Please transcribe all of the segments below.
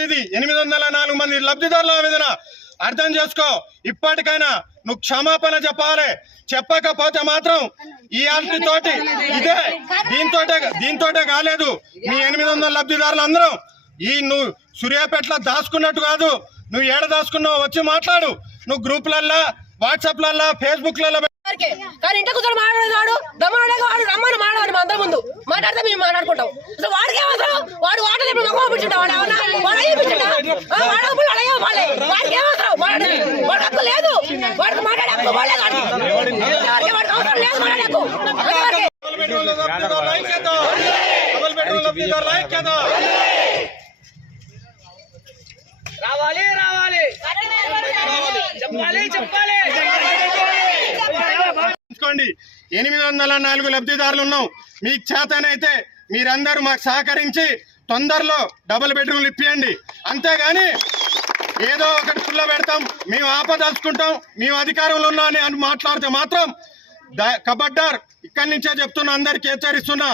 ఇది 804 మంది లబ్ధిదారుల ఆవేదన అర్థం చేసుకో. ఇప్పటికైనా నువ్వు క్షమాపణ చెప్పాలి. చెప్పకపోతే మాత్రం ఈ ఆస్తితోటి ఇదే దీంతోటే కాలేదు. మీ 800 లబ్ధిదారులు అందరం ఈ నువ్వు సూర్యాపేటలో దాచుకున్నట్టు కాదు, నువ్వు ఏడ దాచుకున్నావు వచ్చి మాట్లాడు. నువ్వు గ్రూపులల్లో, వాట్సాప్లలో, ఫేస్బుక్లలో కానీ ఇంటి కూర్చొని మాట్లాడేవాడు దమ్మడే వాడు రమ్మని మాట్లాడాలి. మా అందరి ముందు మాట్లాడితే మేము మాట్లాడుకుంటాం. అసలు వాడికి ఏమవసరం? వాడు వాటర్ ఇప్పుడు మొక్క పంపించుంటా వాడు ఏమన్నా వాడు వాడికి ఏమవసరం? వాడు హక్కు లేదు, వాడికి మాట్లాడే హక్కు వాడికి అవసరం లేదు మాట్లాడే హక్కు. రావాలి రావాలి చెప్పాలి చెప్పాలి. 804 లబ్ధిదారులు ఉన్నాం. మీకు చేతనైతే మీరందరూ మాకు సహకరించి తొందరలో డబుల్ బెడ్రూమ్లు ఇప్పియండి. అంతేగాని ఏదో ఒకటి పుల్ల పెడతాం, మేము ఆపదలుచుకుంటాం, మేము అధికారంలో ఉన్నా అని మాట్లాడితే మాత్రం కబడ్డార్. ఇక్కడి నుంచే చెప్తున్నా, అందరికీ హెచ్చరిస్తున్నా.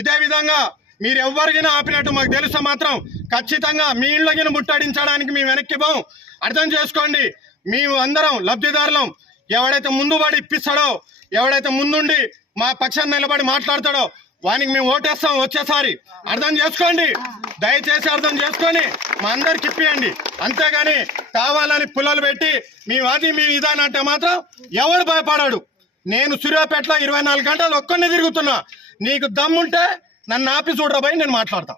ఇదే విధంగా మీరు ఎవరికైనా ఆపినట్టు మాకు తెలిస్తే మాత్రం ఖచ్చితంగా మీ ఇళ్ళకి ముట్టడించడానికి మేము వెనక్కి పోం. అర్థం చేసుకోండి. మేము అందరం లబ్ధిదారులం. ఎవడైతే ముందుబడి ఇప్పిస్తాడో, ఎవడైతే ముందుండి మా పక్షాన్ని నిలబడి మాట్లాడతాడో వానికి మేము ఓటేస్తాం వచ్చేసారి. అర్థం చేసుకోండి, దయచేసి అర్థం చేసుకొని మా అందరికి ఇప్పియండి. అంతేగాని కావాలని పుల్లలు పెట్టి మీ విధానం అంటే మాత్రం ఎవడు భయపడాడు. నేను సూర్యాపేటలో 24 గంటలు ఒక్కడినే తిరుగుతున్నా. నీకు దమ్ముంటే నన్ను ఆపి చూడరా భయ్, నేను మాట్లాడతా.